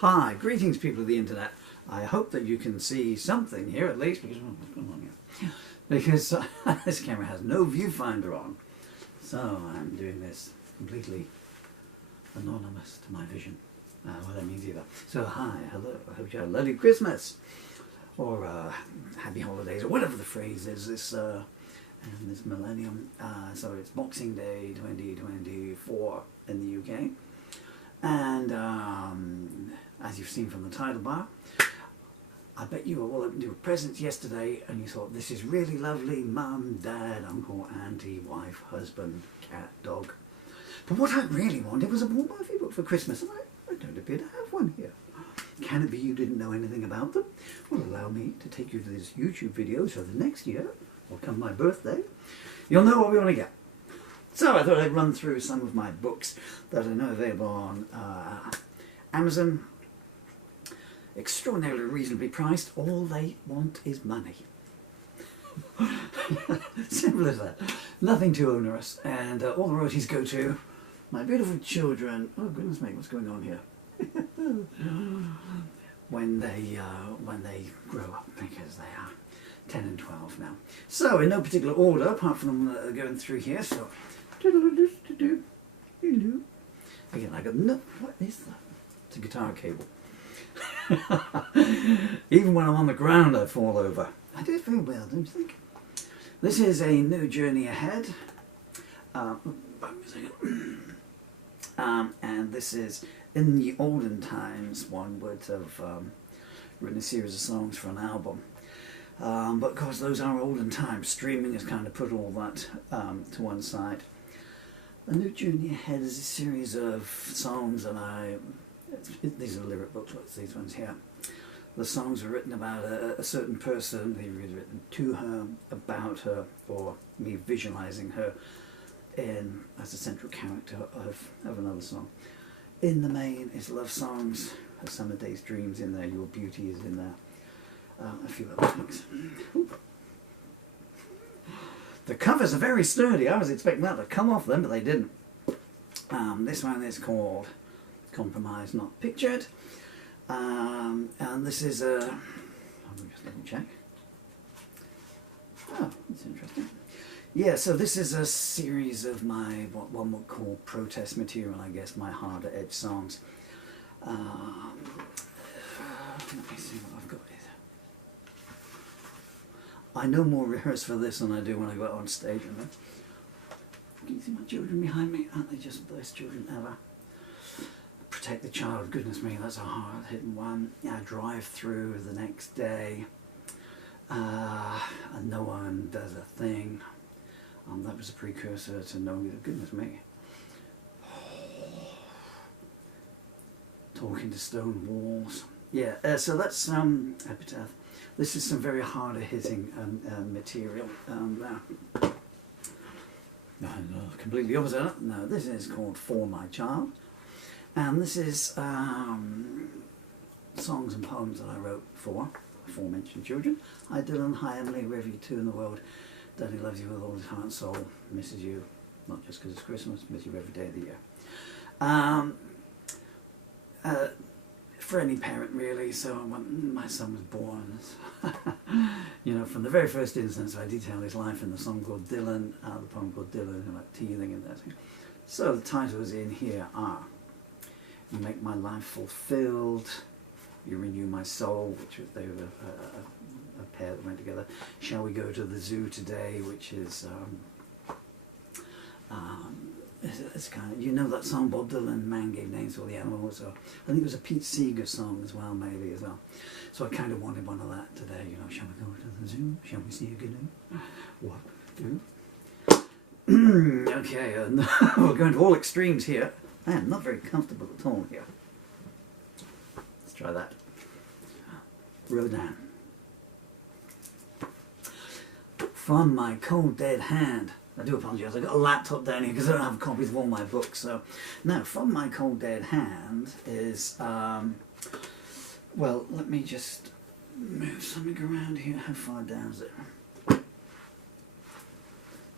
Hi, greetings people of the internet. I hope that you can see something here at least, because what's going on here? Because this camera has no viewfinder on, so I'm doing this completely anonymous to my vision. Well, that means either. So hi, hello, I hope you had a lovely Christmas, or happy holidays, or whatever the phrase is this millennium. So it's Boxing Day 2024 in the UK. And as you've seen from the title bar, I bet you were all open to presents yesterday and you thought, this is really lovely, mum, dad, uncle, auntie, wife, husband, cat, dog. But what I really wanted was a Paul Murphy book for Christmas, and I don't appear to have one here. Can it be you didn't know anything about them? Well, allow me to take you to this YouTube video so the next year, or come my birthday, you'll know what we want to get. So I thought I'd run through some of my books that I know available on Amazon. Extraordinarily reasonably priced. All they want is money. Simple as that. Nothing too onerous. And all the royalties go to my beautiful children. Oh goodness me, what's going on here? when they grow up, because they are 10 and 12 now. So in no particular order, apart from them going through here. So again, I got no. What is that? It's a guitar cable. Even when I'm on the ground, I fall over. I do it very well, don't you think? This is A New Journey Ahead. And this is In the Olden Times. One would have written a series of songs for an album. But of course, those are olden times. Streaming has kind of put all that to one side. A New Journey Ahead is a series of songs that these are lyric booklets, these ones here. The songs are written about a certain person, they've written to her, about her, or me visualising her as a central character of another song. In the main, it's love songs, A Summer Day's Dreams in there, Your Beauty is in there, a few other things. Ooh. The covers are very sturdy. I was expecting that to come off them, but they didn't. This one is called Compromise Not Pictured. And this is a... Let me just double check. Oh, that's interesting. Yeah, so this is a series of my, what one would call protest material, I guess, my harder edge songs. Let me see what I've got here. I no more rehearse for this than I do when I go out on stage. Can you see my children behind me? Aren't they just the best children ever? Protect the Child, goodness me, that's a hard-hitting one. Yeah, Drive Through the Next Day. And No One Does a Thing. That was a precursor to No, goodness me. Talking to Stone Walls. Yeah, so that's Epitaph. This is some very harder hitting material. No, completely opposite. No, this is called For My Child. And this is songs and poems that I wrote for aforementioned children. Hi Dylan, hi Emily, wherever you two in the world. Daddy loves you with all his heart and soul. Misses you, not just because it's Christmas, miss you every day of the year. For any parent really, so when my son was born, you know, from the very first instance I detail his life in the song called Dylan, the poem called Dylan, like teething and that. So the titles in here are You Make My Life Fulfilled, You Renew My Soul, which was, they were a pair that went together. Shall We Go to the Zoo Today, which is it's kind of, you know that song Bob Dylan, Man Gave Names to All the Animals, or I think it was a Pete Seeger song as well, maybe as well. So I kind of wanted one of that today, you know, shall we go to the zoo? Shall we see a canoe? What do? Okay, we're going to all extremes here. I am not very comfortable at all here. Let's try that. Rodin. From my cold dead hand. I do apologise, I've got a laptop down here because I don't have copies of all my books. So, now, From My Cold Dead Hand is, well, let me just move something around here. How far down is it?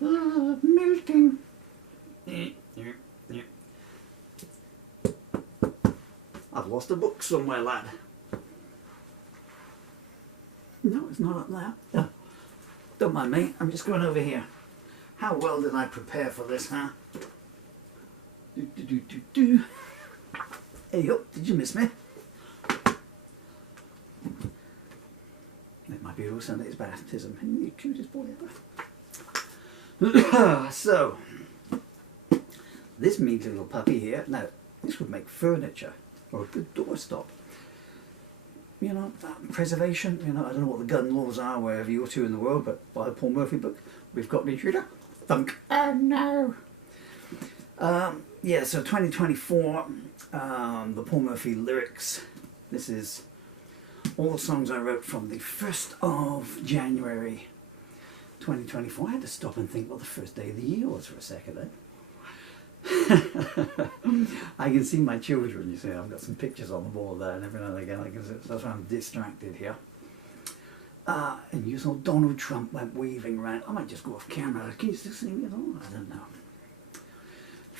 Melting. I've lost a book somewhere, lad. No, it's not up there. Oh, don't mind me, I'm just going over here. How well did I prepare for this, huh? Do. Hey, yo, did you miss me? It might be all Sunday's baptism. Isn't he the cutest boy ever? So, this meaty little puppy here, now, this would make furniture or a good doorstop. You know, preservation, you know, I don't know what the gun laws are wherever you're to in the world, but by a Paul Murphy book, we've got an intruder. Thunk. Oh no! Yeah, so 2024, the Paul Murphy lyrics. This is all the songs I wrote from the 1st of January 2024. I had to stop and think what the first day of the year was for a second, eh? I can see my children, you see, I've got some pictures on the wall there, and every now and again I can see, that's why I'm distracted here. And you saw Donald Trump went weaving around. I might just go off camera. Can you still see me at all? I don't know.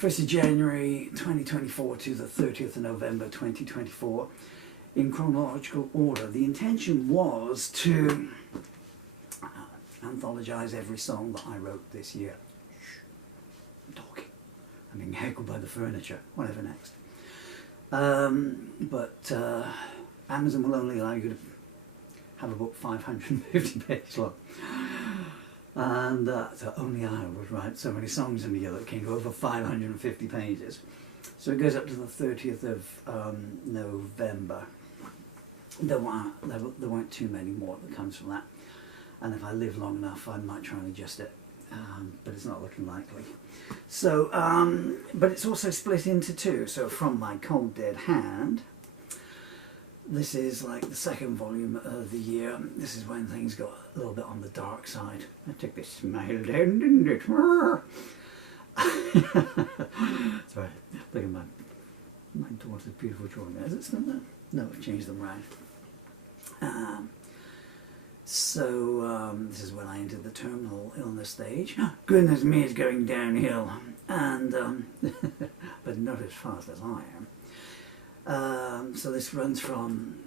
1st of January 2024 to the 30th of November 2024, in chronological order. The intention was to anthologize every song that I wrote this year. Shh, I'm talking. I'm being heckled by the furniture. Whatever next. But Amazon will only allow you to have a book 550 pages long. And so only I would write so many songs in a year that came to over 550 pages. So it goes up to the 30th of November. There weren't too many more that comes from that. And if I live long enough, I might try and adjust it. But it's not looking likely. So, but it's also split into two. So from my cold dead hand, this is like the second volume of the year. This is when things got a little bit on the dark side. I took this smile down, didn't it? Sorry, look at my daughter's beautiful drawing there. Is it still there? No, I've changed them around. This is when I entered the terminal illness stage. Goodness me, it's going downhill. And, but not as fast as I am. So this runs from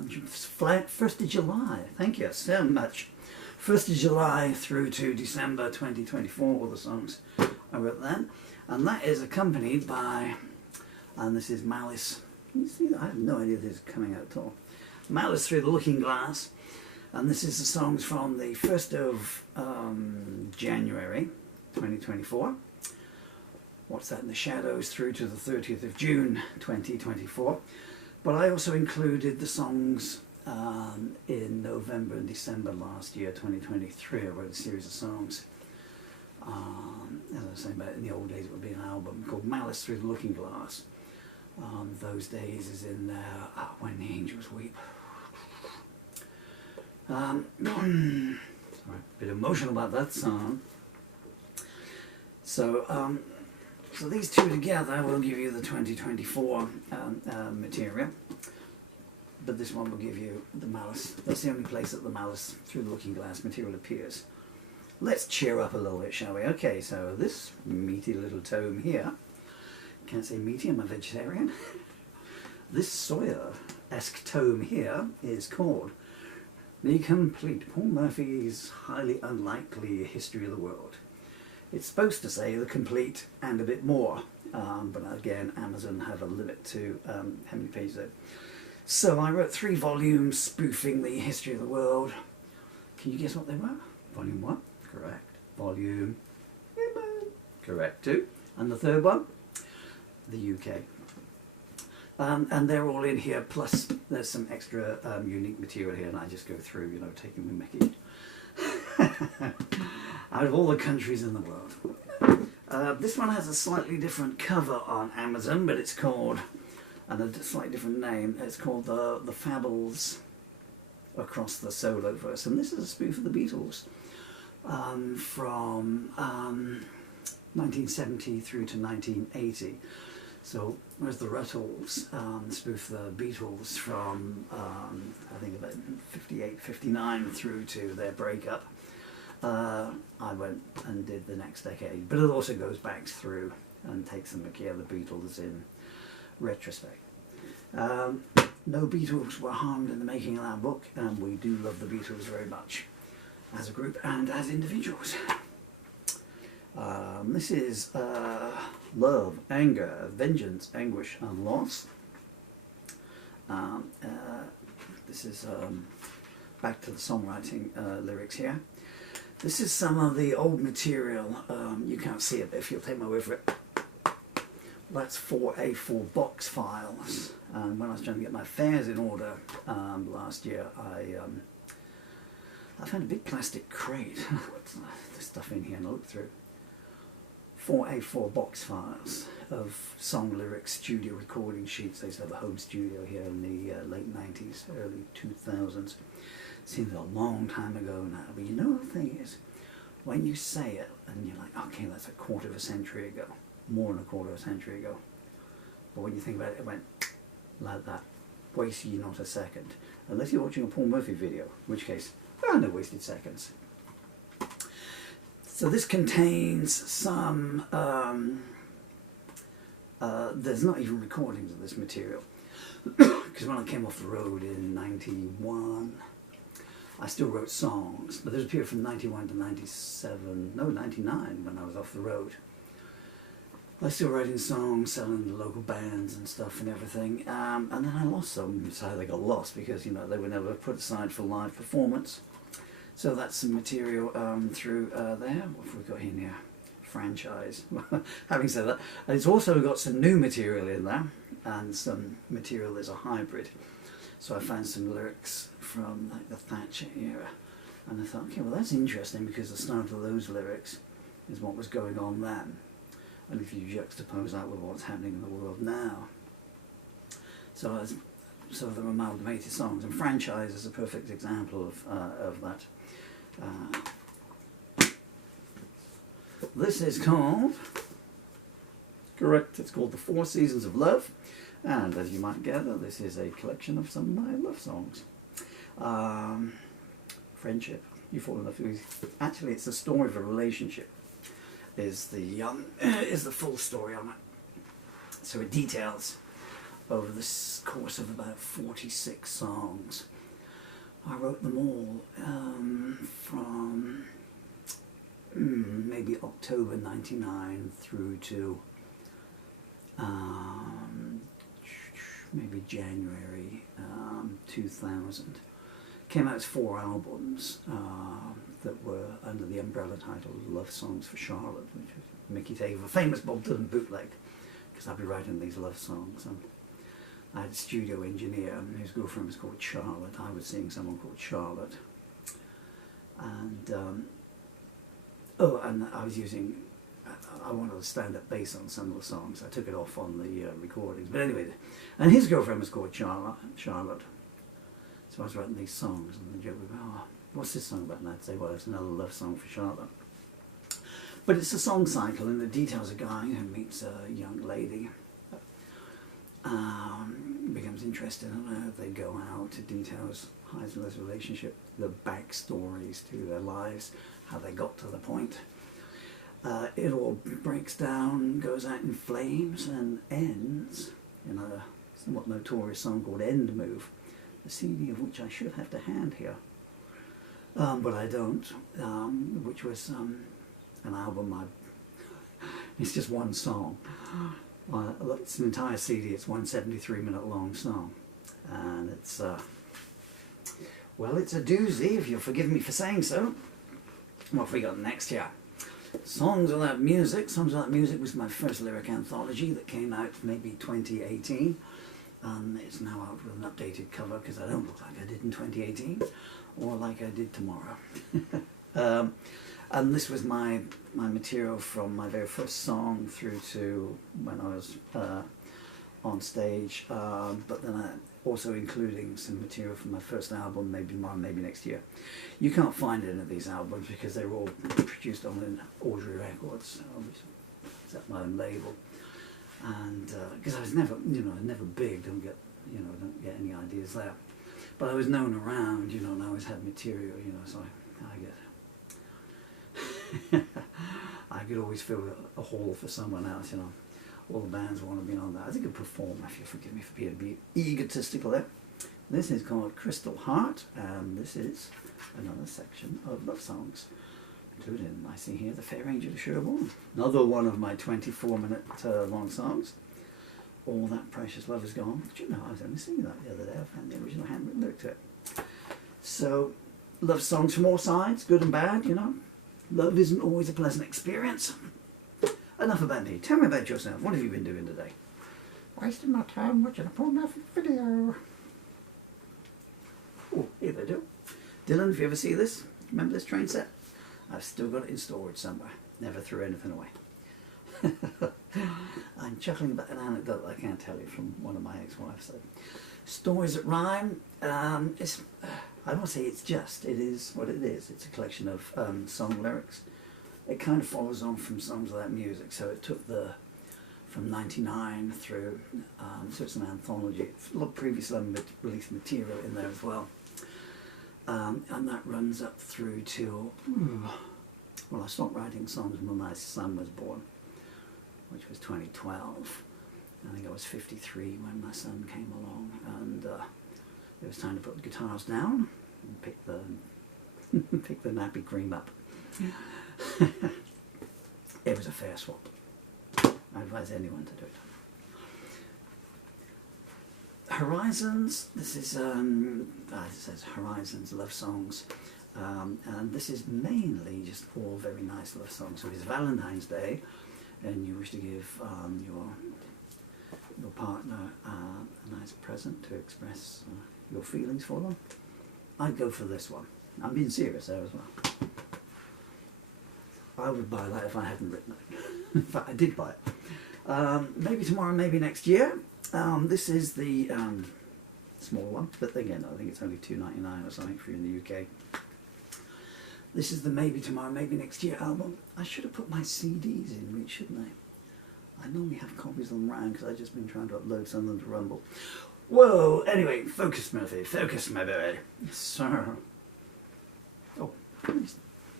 1st of July, thank you so much. 1st of July through to December 2024, all the songs I wrote then. And that is accompanied by, and this is Malice. Can you see that? I have no idea this is coming out at all. Malice Through the Looking Glass. And this is the songs from the 1st of January 2024. What's that in the Shadows through to the 30th of June 2024. But I also included the songs in November and December last year, 2023. I wrote a series of songs. As I was saying about in the old days, it would be an album called Malice Through the Looking Glass. Those days is in there, When the Angels Weep. Sorry, a bit emotional about that song. So, so these two together will give you the 2024 material, but this one will give you the Malice. That's the only place that the Malice Through the Looking Glass material appears. Let's cheer up a little bit, shall we? Okay, so this meaty little tome here, can't say meaty, I'm a vegetarian. This Sawyer-esque tome here is called The Complete Paul Murphy's Highly Unlikely History of the World. It's supposed to say the complete and a bit more, but again, Amazon have a limit to how many pages there. So I wrote 3 volumes spoofing the history of the world. Can you guess what they were? Volume 1, correct. Volume, correct 2. And the third one, the UK. And they're all in here, plus there's some extra unique material here, and I just go through, you know, taking the mickey out of all the countries in the world. This one has a slightly different cover on Amazon, but it's called, and a slightly different name, it's called the Fables Across the Solo Verse, and this is a spoof of the Beatles from 1970 through to 1980. So whereas the Ruttles spoof the Beatles from I think about 58, 59 through to their breakup, I went and did the next decade. But it also goes back through and takes the mickey out of the Beatles in retrospect. No Beatles were harmed in the making of that book, and we do love the Beatles very much as a group and as individuals. This is Love, Anger, Vengeance, Anguish and Loss. This is back to the songwriting lyrics here. This is some of the old material. You can't see it, but if you'll take my word for it, that's 4 A4 box files. And when I was trying to get my affairs in order last year, I found a big plastic crate. What's the stuff in here? And I looked through 4 A4 box files of song lyrics, studio recording sheets. They used to have a home studio here in the late 90s, early 2000s. Seems a long time ago now, but you know the thing is, when you say it and you're like, okay, that's a quarter of a century ago, more than a quarter of a century ago, but when you think about it, it went like that. Waste ye not a second, unless you're watching a Paul Murphy video, in which case, no wasted seconds. So this contains some, there's not even recordings of this material, because when I came off the road in 91, I still wrote songs, but there's a period from 91 to 97, no, 99 when I was off the road. I was still writing songs, selling to local bands and stuff and everything, and then I lost some. It's how they got lost, because, you know, they were never put aside for live performance. So that's some material through there. What have we got in here? Franchise. Having said that, it's also got some new material in there, and some material that's a hybrid. So I found some lyrics from like the Thatcher era, and I thought, okay, well that's interesting, because the start of those lyrics is what was going on then, and if you juxtapose that with what's happening in the world now, so as sort of amalgamated songs, and Franchise is a perfect example of that. This is called, correct, it's called The 4 Seasons of Love. And as you might gather, this is a collection of some of my love songs. Friendship, you fall in love with. Actually, it's the story of a relationship. Is the full story on it. So it details over the course of about 46 songs. I wrote them all from maybe October '99 through to maybe January 2000. Came out as 4 albums that were under the umbrella title Love Songs for Charlotte, which was Mickey Taver, a famous Bob Dylan bootleg, because I'd be writing these love songs. And I had a studio engineer whose girlfriend was called Charlotte. I was seeing someone called Charlotte. And, and I was using, I wanted a stand-up bass on some of the songs. I took it off on the recordings. But anyway, and his girlfriend was called Charlotte. So I was writing these songs, and the joke would be, oh, what's this song about? And I'd say, well, it's another love song for Charlotte. But it's a song cycle, and it details a guy who meets a young lady, becomes interested in her, they go out, it details highs and lows of relationship, the backstories to their lives, how they got to the point. It all breaks down, goes out in flames, and ends in a somewhat notorious song called End Move, a CD of which I should have to hand here, but I don't, which was an album, it's just one song. It's an entire CD, it's one 73-minute long song, and it's, well, it's a doozy, if you'll forgive me for saying so. What have we got next here? Songs Without Music. Songs Without Music was my first lyric anthology that came out maybe 2018. It's now out with an updated cover, because I don't look like I did in 2018, or like I did tomorrow. And this was my material from my very first song through to when I was on stage, but then also including some material from my first album, maybe next year. You can't find any of these albums because they were all produced on Audrey Records, except my own label. And because I was never, never big, don't get any ideas there. But I was known around, and I always had material, so I could always fill a hall for someone else, all the bands want to be on that. I think I perform, if you forgive me for being a bit egotistical there. This is called Crystal Heart, and this is another section of love songs. Included in, I see here, The Fair Angel of Sherborne. Another one of my 24-minute long songs. All That Precious Love Is Gone. Did you know I was only singing that the other day? I found the original handwritten lyric to it. So, love songs from all sides, good and bad, you know. Love isn't always a pleasant experience. Enough about me. Tell me about yourself. What have you been doing today? Wasting my time watching a pornographic video. Oh, here they do. Dylan, if you ever see this, remember this train set? I've still got it in storage somewhere. Never threw anything away. I'm chuckling about an anecdote that I can't tell you from one of my ex-wives. So, stories that rhyme. I won't say it is what it is. It's a collection of song lyrics. It kind of follows on from songs without music. So it took from 99 through, so it's an anthology. A lot of previous released material in there as well. And that runs up through till, well, I stopped writing songs when my son was born, which was 2012. I think I was 53 when my son came along, and it was time to put the guitars down and pick the nappy cream up. It was a fair swap. I advise anyone to do it. Horizons, this is, it says Horizons, love songs, and this is mainly just all very nice love songs. So it's Valentine's Day, and you wish to give your partner a nice present to express your feelings for them. I'd go for this one. I'm being serious there as well. I would buy that if I hadn't written it. In fact, I did buy it. Maybe tomorrow, maybe next year. This is the small one, but again, I think it's only $2.99 or something for you in the UK. This is the Maybe Tomorrow, Maybe Next Year album. I should have put my CDs in, shouldn't I? I normally have copies of them around because I've just been trying to upload some of them to Rumble. Whoa, anyway, focus, Murphy, focus, my boy. So, oh,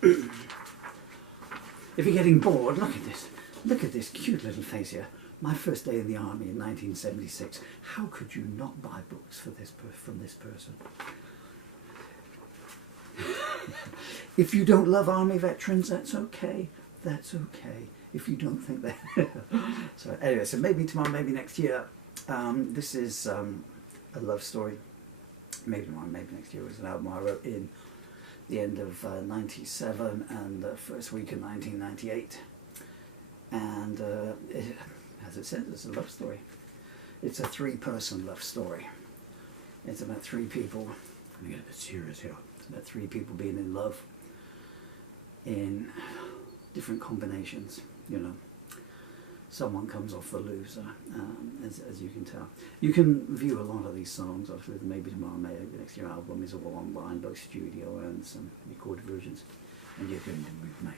if you're getting bored, look at this. Look at this cute little face here. My first day in the army in 1976. How could you not buy books for this from this person? If you don't love army veterans, that's okay. That's okay. If you don't think that. So anyway, so maybe tomorrow, maybe next year. This is a love story. Maybe tomorrow, maybe next year was an album I wrote in the end of 97 and the first week of 1998. And as it says, it's a love story. It's a three-person love story. It's about three people. I'm going to get a bit serious here. It's about three people being in love in different combinations, you know. Someone comes off the loser, as you can tell. You can view a lot of these songs, obviously, the Maybe Tomorrow, Maybe Next Year album is all online, both studio and some recorded versions. And you're going to move my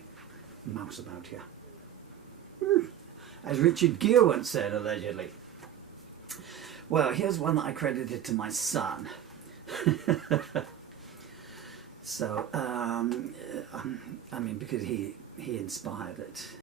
mouse about here. As Richard Gere once said, allegedly. Well, here's one that I credited to my son. So, I mean, because he inspired it.